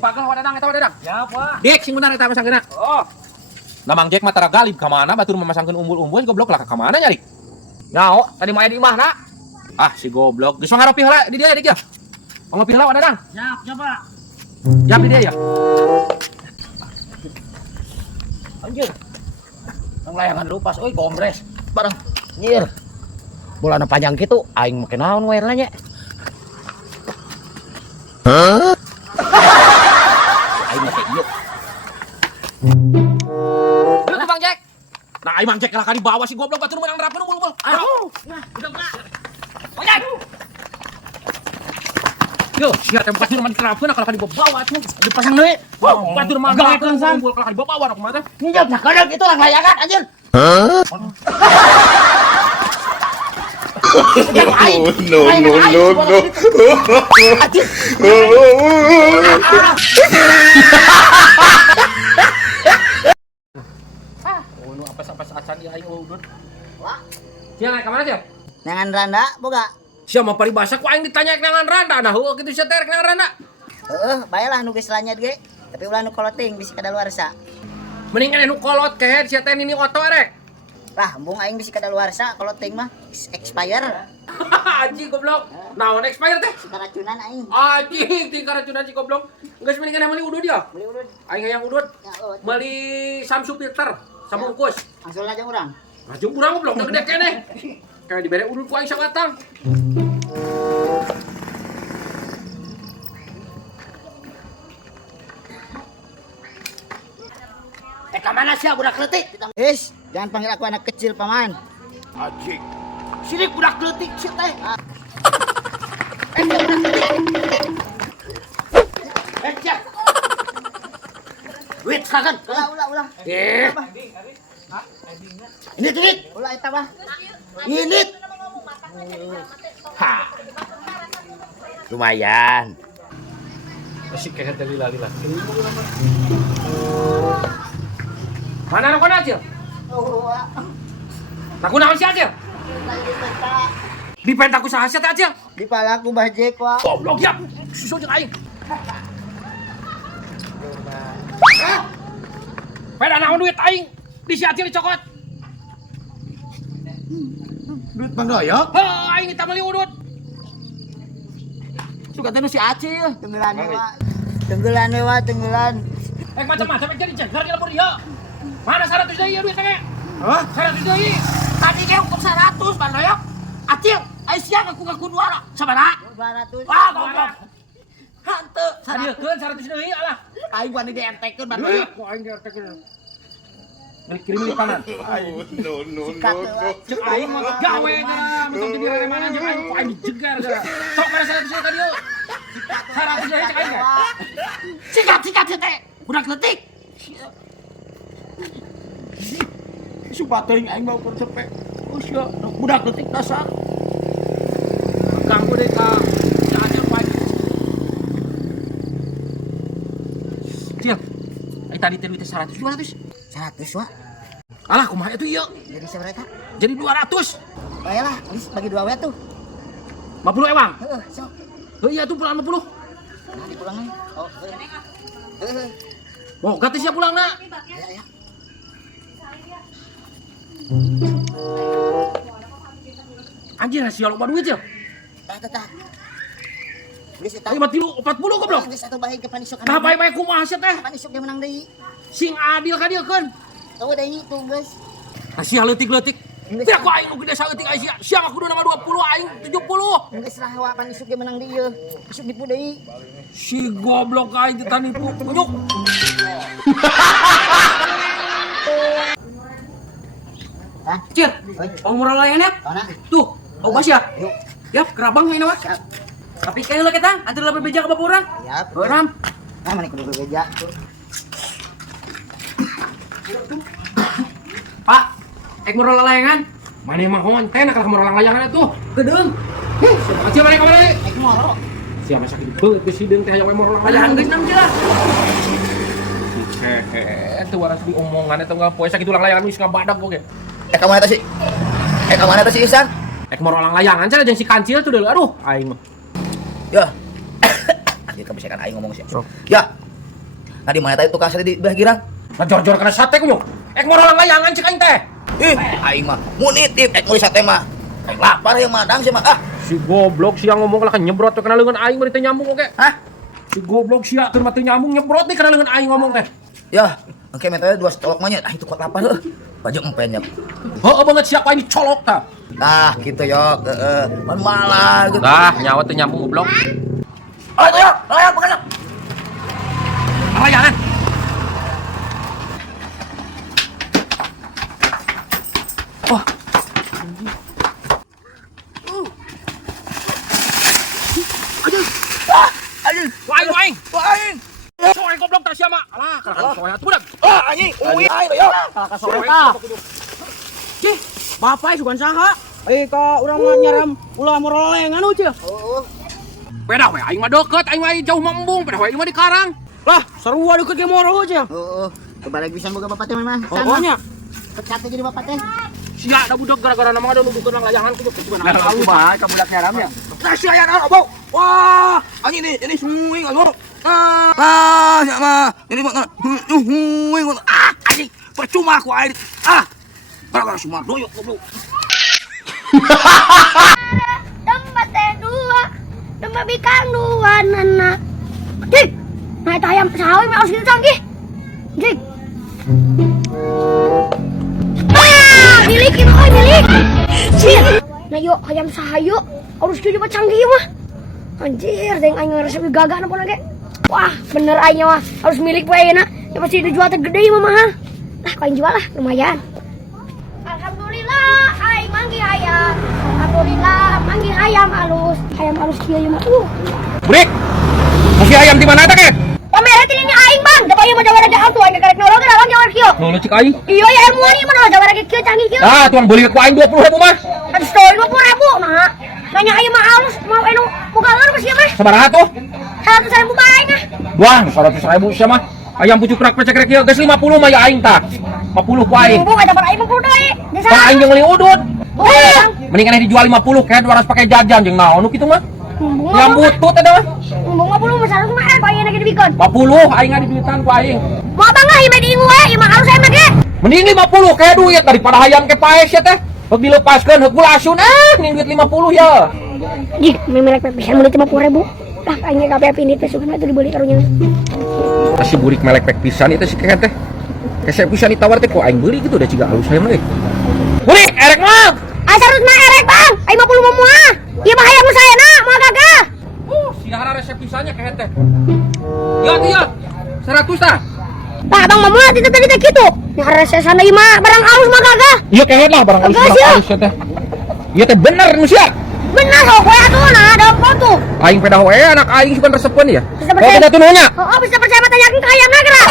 pagal wadadang eta wadadang. Ya, Pak. Dek sing benar eta pasangkeuna. Oh. Nah Mang Jack mah tara galib ka mana batur memasangkeun umbul-umbul goblok lah ka mana nyari. Nyao, tadi main di imahna. Ah si goblok. Geus ngaropi heula di dia dik ya. Ngopi heula wadadang. Siap, Pak. Jap di dia ya. Anjir. Nang layangan lupas euy gombres. Bareng nyir. Bolana panjang gitu aing make naon we nya. Hah? Aing make ieu. Lu Bang Jack. Nah, aing Mang Jack lah di bawah si goblok batur menang nerapkeun umbul-umbul. Aduh. Nah, udah Pak. Bang Jack. Yo, sia teh batur mah diterapkeun kalau di bawah tuh. Dipasang deui. Batur mah Galakeun san. umbul kalau di bawah aku mah teh. Nyep sakedeg itu lang layangan anjir. Hah? No, no, no, no. Oh, nu apa sampai saat dia aing udut. Wah. Sia naik ka mana sia? Nangan randa boga. Sia mah paribasa ku aing ditanya nangan randa dah heueuh kitu sia teh nangan randa. Bayalah nu geus lanyet ge. Tapi ulah nu koloting bisi kadaluarsa. Mendingan nu kolot kehead sia teh nini oto rek. Lah, embung aing bisi kadaluarsa koloting mah expire. Anjing goblok. Naon expired teh? Karacunan aing. Anjing tingkah racunan si goblok. Geus mendingan meuli udud ya. Beli ulun. Aing hayang udud. Ya, oh. Meuli Samsu filter sabungkus. Langsung aja urang. Ajung urang goblok teu gede keneh. Kayak dibere udud ku aing sabatang. Mana sih budak leutik? Is, jangan panggil aku anak kecil, Paman. Anjing. Sini budak leutik sih teh. Cek. Duit sakan. Ulah. Ini duit. Ulah eta mah. Ini. Ha. Lumayan. Asik kayak tadi lila. Mana anak Acil? Aku naon si Acil? Di pentaku saha sia teh Acil? Di palaku Mbah Jek wa. Goblok ya. Susu jeung aing. Peda naon duit aing? Di si Acil dicokot. Duit Bang Doyok. Heuh, aing kita meuli udud. Suka teh nu si Acil, tenggelan we wa. Tenggelan. Macam-macam jadi cegar di lemur ieu. Mana 100 deui ieu duit teh? Hah? 100 deui. Tadi ge untuk 100 Bang Doyok. Acil, ai siang aku ngaku 200. Sabaraha? 200. Ah, goblok. Hanteu. Sadiekeun 100 deui alah. Aing wani dientekeun Bang Doyok. Ku aing diartekeun. Balik kirim di kanan. No, no, no, no. Cek aing mah gawe gara, mentong jadi rere mana cek aing ku aing dijegar gara. Sok mana 100 deui ka dieu. 100 deui cek aing. Sikat teh. Budak leutik. Sumpah teuing aing bau percepe. Oh sia, budak leutik dasar. Ganggu deui ka Acil ku aing. Cil. Ai tadi teh duit 100 200. 100 wa. Alah kumaha atuh ieu? Jadi seberapa? Jadi 200. Bayalah, geus bagi 2 we tuh. 50 ewang. Heeh, sok. Heuh iya tuh pulang 50. Nah, dipulangnya. Oh, heeh. Mau gratis ya pulang nak. Ya. Anjir sia loba duit ya. Tah. Geus eta. 50 40 goblok. Geus atuh bae ke panisuk. Tah bae-bae kumaha sia teh? Panisuk ge menang deui. Sing adil ka dieu keun. Tuh deui tuh geus. Sia leutik-leutik. Teh ku aing nu gede saeutik ai sia. Sia aku nama 20 aing 70. Geus lah wa panisuk ge menang deui. Isuk dipu deui. Si goblok aing ditanipu. Ujuk. Hah? Cir. Umur layannya. Mana? Tuh, obat ya. Yuk. Ya, kerabang ini mah. Tapi kayak lo kita, antar lebih beja ke bapak orang. Siap. Orang. Nah, mana kudu bebeja. Pak, moral layangan. Mana emang konten kalau moral layangan itu. Gedeng. Siapa kecil mana kamera ini? Moro. Siapa sakit beut ke sideng teh aya moral layangan geus nam jelas. Hehe, itu waras diomongan eta enggak poe sakit ulang layangan geus ngabadag oge. Kamu eta sih? Kamu eta sih Isan? Moral layangan cenah jeung si kancil tuh deuleu. Aduh, aing mah. Ya. Akhir kebiasaan aing ngomong sih. Ya, Nah di mana tadi tukang sate di belah girang? Ngejor-jor kena sate ku nyong. Mau orang layangan cek aing teh. Aing mah mun nitip mau sate mah. Aing lapar ya madang sih mah. Si goblok sia ngomong lah nyebrot teh kana leungeun aing mah teh nyambung oke. Hah? Si goblok sia keur mah teu nyambung nyebrot nih kana leungeun aing ngomong teh. Ya, engke metode 2 stok mah nya. Ah itu kuat lapar heuh. Baju empennya. Heuh banget siapa ini colok tah. Nah, gitu yo. Pan malah gitu. Dah nyawa teu nyambung goblok. Oh, itu yo. Layang pegang. Layangan. Wah. Anjing. Waing. Aing. Soe goblok tah sia mah. Alah, kana soe atuh budak. Anjing. Uwi aing yo. Kakak sore tah. Cih, bapak sugan saha? Ka urang mah nyaram ulah morolengan anu cih. Pedah we aing mah deukeut, aing mah jauh mah embung, pedah we aing mah di Karang. Lah, sarua deukeut ge moro cih. Kebalik pisan boga bapak teh memang. Oh nya. Pecat jadi bapak teh. Sia da budak gara-gara nama ada nuduhkeun layangan ku cuman Nah, aku mah ka budak nyaram ya. Nah, sia ya abo. Wah, anjing ini suing abo. Sama. Ini mah anjing. Percuma aku air. Gara-gara semua doyok goblok. Domba teh dua, domba bikang dua nana. Jik, nah itu ayam sawi mah harus canggih. Jik. Milik itu milik. Jik. Nah yuk ayam sahayu harus coba canggih mah. Anjir, deng aing resep gagah napa lagi. Wah, bener aing mah harus milik we ayeuna. Ya pasti dijual teh gede mah mahal. Lah, kau jual lah lumayan. Alhamdulillah, aing manggih ayam. Alhamdulillah, manggih ayam halus kieu mah. Brik. Masih ayam di mana teh ke? Pamere teh ini aing bang, da bayu mah jawara da atuh aing karek nolong da bang jawara kieu. Nolong cik aing. Iya ya ilmu ieu mah jawara kieu canggih kieu. Ah, tuang beli ku aing 20.000 mah. Aduh, 20.000 nah. Nanya ayam mah halus, mau anu muka leureum geus ieu mah. Sabaraha tuh? 100.000 bae nah. Wah, 100.000 sia mah. Ayam pucuk rak pecek kieu geus 50 mah ya aing tah. 50 ku aing. Bung eta aing mah kudu deui. Pan aing jeung meuli udud. Bang. Mending keneh dijual 50 kayak 200 pakai jajan jeung naon kitu mah. Yang butut eta mah. Bung 50 mah 100 mah kok ayeuna ge dibikeun. 50 aing adi duitan ku aing. Mau abang lah ieu diingu we, ieu mah halus aya mah ge. Mending 50 kayak duit daripada hayam ke paes ya teh. Heuk dilepaskeun heuk bulasun ning duit 50 ya. Jih, memelek pisan meuli 50.000. Lah aing kabeh pindit teh sugan atuh dibeli karunya. Si burik melek pek pisan itu si keket teh. Kesek pisan ditawar teh kok aing beli gitu udah ciga halus hayam lagi. Burik erek mah. Asarus mah erek bang, aing 50 mah moal. Ieu mah hayam nu saena, moal gagah. Siara resep pisannya keket teh. Ya tuh ya. 100 tah. Tah bang mah moal teh tadi teh kitu. Nya resesana ieu mah barang halus mah gagah. Iya keket lah barang halus Gagah, sia. ya teh. Iya teh bener nu sia. Bener kok we atuh nah ada foto. Aing pedah we anak aing sugan resepeun ya. Bisa percaya. Kita tuh nanya. Oh, bisa percaya mah tanyakeun ka hayamna geura.